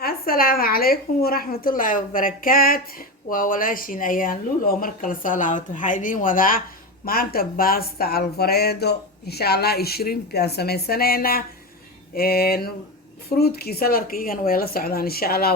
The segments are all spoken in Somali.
السلام عليكم ورحمة الله وبركاته وولاشين أيان لول ومركل صلاة وحيدين وضع ما أنت باستا الفريدو إن شاء الله 20 بيان سنة فروت كي سلر كيغان ويلا سعودان إن شاء الله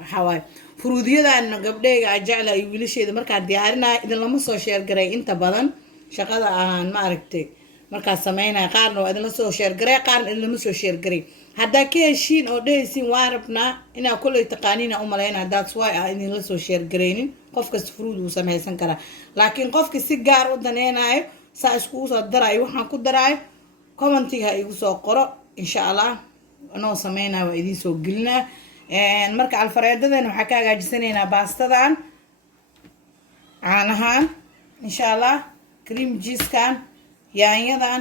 وحواي فروت يدا إنه قبلي أجعل يوليش إذا مركا ديارنا إذا لما سو شير قري أنت بدن شقada aan ma aragtay marka sameeyna qaarna waa idin soo share garay qaarna idin ma soo share garay hadda ka heshiin oo dhaysin waarabna ina kulay taqaaniina u maleeyna that's why aan idin la soo share garaynin qof kasta fruud uu sameeysan kara laakiin qofki si gaar u daneenayo saa isku soo daray waxaan ku daray commentiga igu soo qoro insha Allah anoo sameeyna waa idin soo gelina marka alfareedadan waxa ka hagaajisanayna baastadan caanahan insha Allah cream cheese kan yaanyadan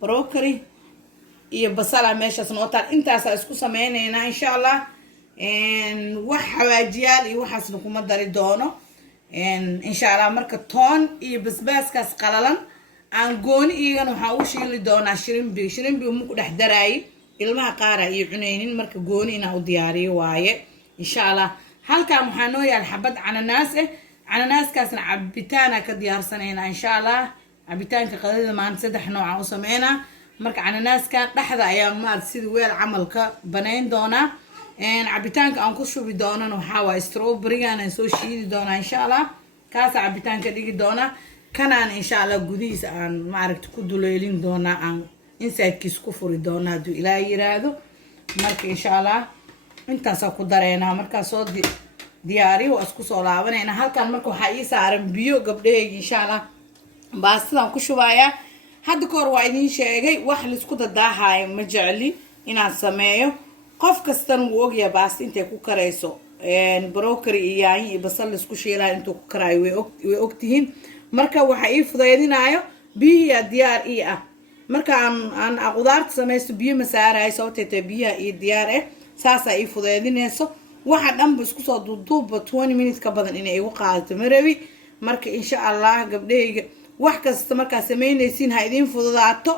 broccoli iyo basal meeshaas nootaan intaas isku sameeynayna insha Allah wax xawaajiyaal iyo waxaasna kuma dari doono insha Allah marka toon iyo basbaaskaas qalalan aan gooni iigan waxa uu shiili doonaa shrimbi uu ku dhex daray ilmaha qaara iyo cuneynin marka gooni ina u diyaariyo waaye insha Allah halka waxaa noo yaal xabad cananaas cananaaskaasna cabitaana ka diyaarsanayna insha Allah cabitaanka qadada maan saddex nooc oo sameeyna marka cananaaska dhaxda ayaa ma sida weel camalka baneyn doona cabitaanka aan ku shubi doonana waxa waa strawberry aan soo shiidi doona insha Allah kaas cabitaanka dhigi doona kanaan insha Allah gudihiisa aan ma aragti ku duleelin doona aan inside kiis ku furi doona haduu Ilaahay yiraahdo marka insha Allah intaas ku dareena marka soo diyaari oo isku soo laabanayna halkan marka waxa ii saaran biyo gabdheeyga insha Allah baastadan ku shubaya hadda koor waa idin sheegay wax la isku dadaahay ma jecli inaan sameeyo qof kastan uu ogyahay baasta intay ku kareyso broccoli iyo yaanyo iyo basal la isku shiilaa intuu ku karayo way ogtihiin marka waxa ii fudeydinayo biyo diyaar ii ah marka aan qudaarta sameeysto biyo ma saarayo sababtoo biyaha ii diyaar saasa ii fudeydinayso waxa dhanba isku soo duuduuba 20 minutes ka badan inay igu qaadato marabi marka insha Allah gabdheeyga wax kasta marka sameeynaysiin ha idin fududaato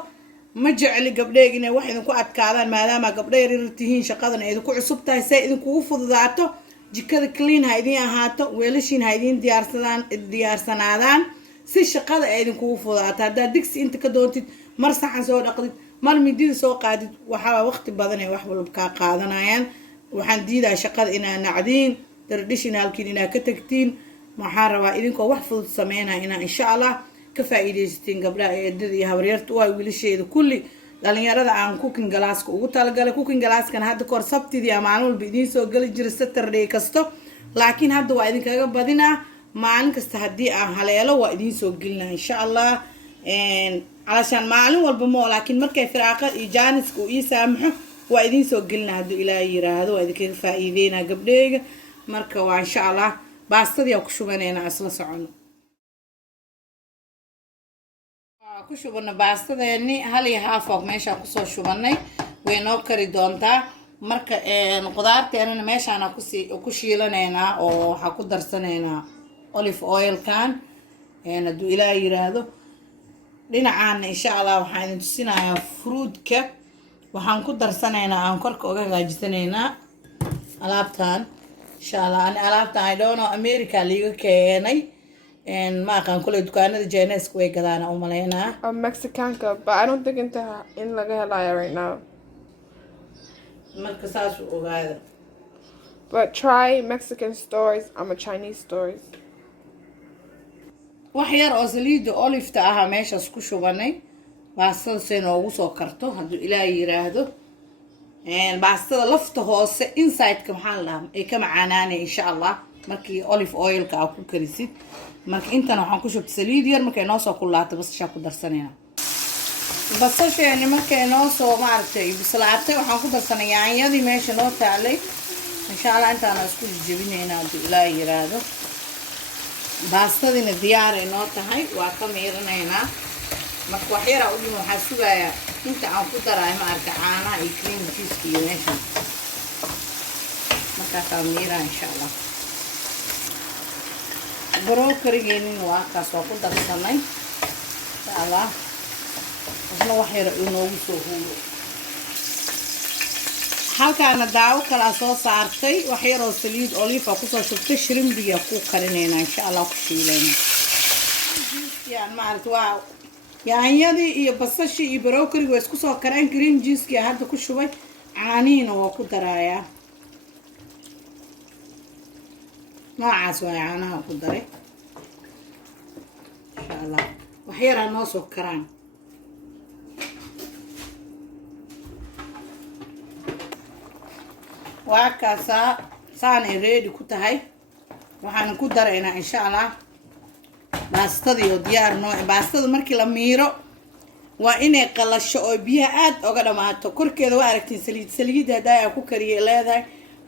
ma jecli gabdheeyga inay wax idin ku adkaadaan maadaama gabdheey rirtihiin shaqadan ay idinku cusub tahay say idin kugu fududaato jikada clean ha idin ahaato weelashiin ha idin diyaarsanaadaan si shaqada ay idin kugu fududaato hadda digsi inta ka doontid mar saxan soo dhaqdid mar midida soo qaadid waxa waqti badan ay wax walba ka qaadanayaan waxaan diidaa shaqada inaa nacdiin traditionalkiin inaa ka tagtiin waxaan rabaa idinkoo wax fudud sameynaa inaa insha Allah ka faa'iideysteen gabdhaha eedada iyo habaryarta waa wiilasheeda kulli dhalinyarada aan cooking galaaska ugu talagalay cooking galaaskan hadda koor sabtidii ama maalin walba idin soo gali jiray Saturday kasto laakiin hadda waa idinkaga badinaa maalin kasta hadii aan haleelo waa idin soo gelinaa insha Allah alashan maalin walba ma laakiin markay firaaqad iyo jaaniska uu ii saamaxo waa idin soo gelinaa haduu Ilaahay yiraahdo waa idinka faa'iideena gabdheeyga marka waa insha Allah baastadii ku shubanayna asla socono ku shubana baastadeeni hal iyo half oo meesha ku soo shubanay way noo kari doontaa marka qudaarteena meeshaana ku shiilanayna oo waxa ku darsanayna olive oil kan haduu Ilaahay yiraahdo dhinacaan insha Allah waxaan idin tusinayaa fruitka waxaan ku darsanaynaa aan korka uga hagaajisanaynaa alaabtan insha Allah aan alaabtan I don't know America liiga keenay ma aqaan kule dukaanada Chinese way gadaan oo maleynaa Mexican but I don't think in laga helayo right now marka saas u ogaada but try Mexican stores ama Chinese stores wax yar oo saliid olive ta ah meeshaas ku shubanay baastada seen ugu soo karto haduu Ilaahay yiraahdo baastada lafta hoose inside ka maxaa la ay ka macaanaanay insha Allah markii olive oil ka ku karisid marka intan waxaan ku shubtay saliid yar markay noo soo kulaato basasha ku darsanayna basasha markay noo soo maartay bislaatay waxaan ku darsanay yaanyadii meesha noo taalay insha Allah intaan isku jabinayna haduu Ilaahay yiraahdo baastadina diyaar ay noo tahay waa ka miiranayna marka wax yar u dhimo waxa sugaaya inta aan ku daray ma arka caanaha iyo cream cheese iyo meesha marka كاساميرا إن شاء الله بروكري جينين واكاس وكو درسناي إن شاء الله أصلا وحير إنه وسوه halkaana daawo kala soo saartay wax yar oo saliid olive ku soo shubtay shrimbiga ku karinayna insha Allah ku shiilayna yaan maarta waa yaanyadii iyo basashii iyo broccoli way isku soo kareen green juice-ki hadda ku shubay caaniina waa ku daraaya noocaas waa caanaha ku daray insha Allah wax yar aan noo soo karaan وكاسا ساني ريدي كتاهي waxaan ku dareynaa insha Allah baastadiyo diyaar noo baastada markii la miiro waa inay qalasho oo biyaha aad uga dhamaato korkeeda waa aragtiin saliid hadaa ku kariye leedahay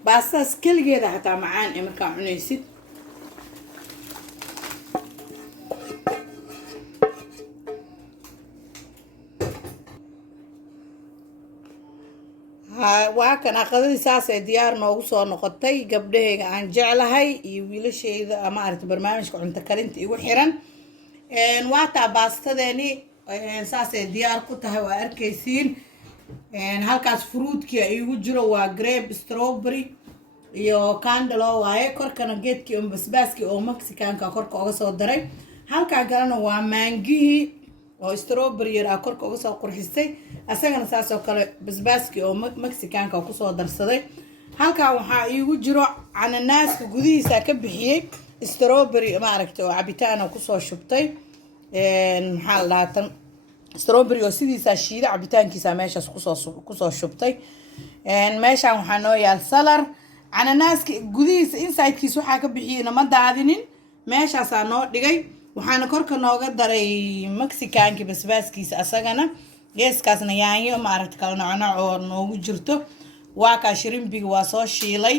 baastaas kaligeeda hataa macaan ee markaa cunaysid waa kan aqadadii saas ee diyaar noogu soo noqotay gabdhahayga aan jeclahay iyo wiilashayda ama aragti barnaamijka cunto karinta igu xiran waa taa baastadeeni saas ee diyaar ku tahay waa arkaysiin halkaas fruitkii igu jiro waa grape strawberry iyo candalo waaye korkana geedkii oo basbaaskii oo mexicanka korka uga soo daray halkaan kalena waa maangihii oo strawberry yar korka uga soo qurxisay asagana saas oo kale basbaaski oo mexicanka ku soo darsaday halka waxa iigu jiro cananaaska gudihiisa ka bixiyay strawberry ma aragtay oo cabitaan ku soo shubtay maxaa la tan strawberry oo sidiisa shiida cabitaankiisa meeshaas ku soo shubtay meeshaan waxa noo yaal salar cananaaska gudihiisa inside-kiisa waxa ka bixiyay ma daadinin meeshaas aan noo dhigay waxaana korka nooga daray mexicanki basbaaskiisa asagana geeskaasna yaanyo ma aragti kala nooc oo noogu jirto waa ka shrimbiga waa soo shiilay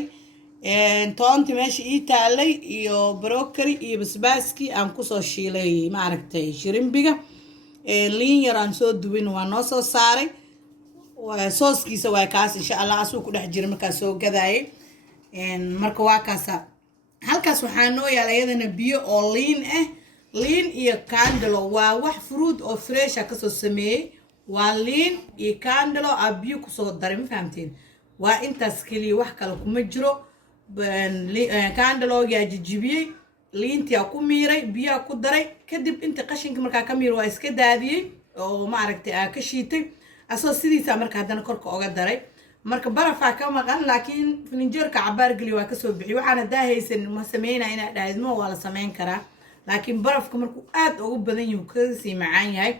toonti meesha ii taalay iyo broccoli iyo basbaaski aan ku soo shiilay ma aragtay shrimbiga liin yar aan soo duwin waa noo soo saaray sooskiisa waa kaas insha Allah asuu ku dhex jira marka soo gadaayay marka waa kaasa halkaas waxaa noo yaal ayadana biyo oo liin liin iyo candalo waa wax fruit oo fresh ka soo sameeyay waa liin iyo candalo abiyo ku soo daray ma fahamteen waa intaas kaliya wax kale kuma jiro candalo yaa jijibiyay liintii ku miiray biyo ku daray kadib inta qashinka marka ka miir waa iska daadiyay oo ma aragtay ka shiitay asoo sidiisa marka hadana korka uga daray marka barafa ka maqan laakiin filinjeerka cabaar gali waa ka soo bixi waxaana daahaysan ma sameeyna ina dhaadmo waa la sameyn karaa laakiin barafka markuu aad ugu badan yahay ka sii macaan yahay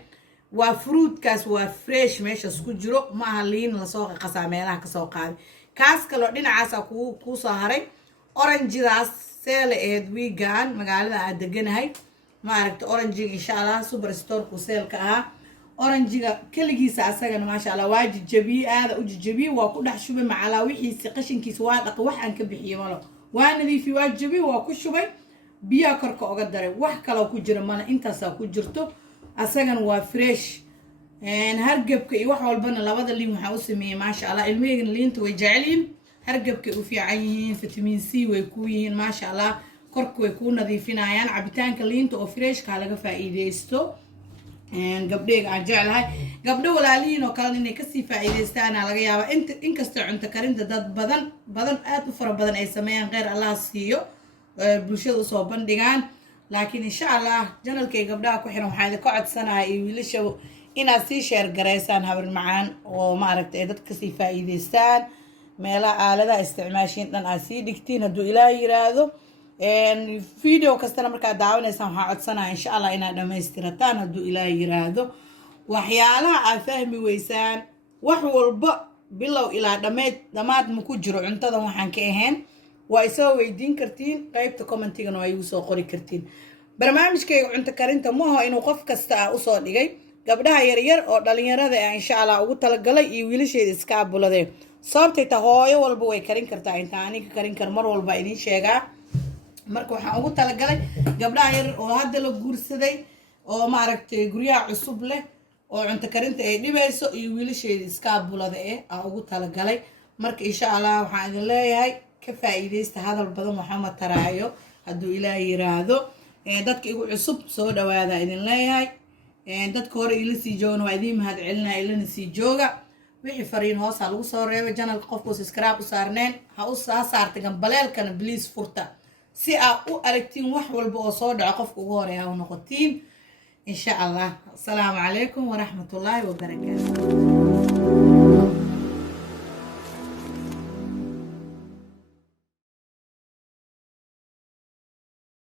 waa fruitkaas waa fresh meeshaas ku jiro ma aha liin la soo qasaa meelaha ka soo qaaday kaas kale dhinacaas ku soo haray orange-daas seel eed weegan magaalada aad deganahay ma aragtay orange insha Allah superstore ku seelka ah orange-ga kaligiisa asagana ma sha Allah waa jabi aad u jabi waa ku dhex shubay macala wixiisa qashinkiisa waa dhaq wax aan ka bixiyo malo waa nadiifi waa jabi waa ku shubay biyo korka uga daray wax kale ku jira mana intaas ku jirto asagana waa fresh hargabka iyo wax walbana labada liin waxa u sameeyay ma sha Allah ilmeeygan liinta way jecelin hargabka u fiican yihiin vitamin C way ku yihiin ma sha Allah korka way ku nadiifinayaan cabitaanka liinta oo fresh ka laga faa'iideysto gabdheega aan jeclahay gabdho walaalihiin oo kale inay ka sii faa'iideystaan laga yaabaa inkastoo cunto karinta dad badan aad u fara badan ay sameeyaan qeyr Allah siiyo bulshada soo bandhigaan laakiin insha Allah channelkay gabdhaha ku xiran waxaan ka codsanahay wiilasha inaad sii share gareysaan habar macaan oo ma aragtay dadka sii faa'iideystaan meelaha aaladaha isticmaashiin dhan aad sii dhigtiin hadduu Ilaahay yiraahdo video kastana markaa daawanaysaan waxaan codsanahay insha Allah inaad dhamaystirataan hadduu Ilaahay yiraahdo waxyaalaha aad fahmi weysaan wax walba bilow ilaa dhamaad ma ku jiro cuntada waxaan ka ahayn waa soo weydiin kartiin qaybta commentiga waa igu soo qori kartiin barnaamijkayga cunto karinta ma aha inuu qof kasta u soo dhigay gabdhaha yar yar oo dhalinyarada ah insha Allah ugu talagalay iyo wiilasheeda iska abuladeen sababtay ta hooyo walba way karin kartaa inta aniga karin kar mar walba idin sheegaa marka waxaan ugu talagalay gabdhaha yar oo hadda la guursaday oo ma aragtay guryaha cusub leh oo cunto karinta ay dhibayso iyo wiilasheeda iska abulada ah ugu talagalay marka insha Allah waxaan idin leeyahay كفايديست هذا البدن محمد ترايو هدو إلى يرادو دتك يقول عصب سودا وهذا إذن لا ياي دتك هور إلى سيجون وعديم هاد علنا إلى نسيجوجا وحي فرين هوس هلو صوري وجانا القفكو سكراب وصارنين هوس صارت جنبلال كان بليز فرتا سي أو أركتين وحول بوصود عقفكو هوري هاو نقطين إن شاء الله السلام عليكم ورحمة الله وبركاته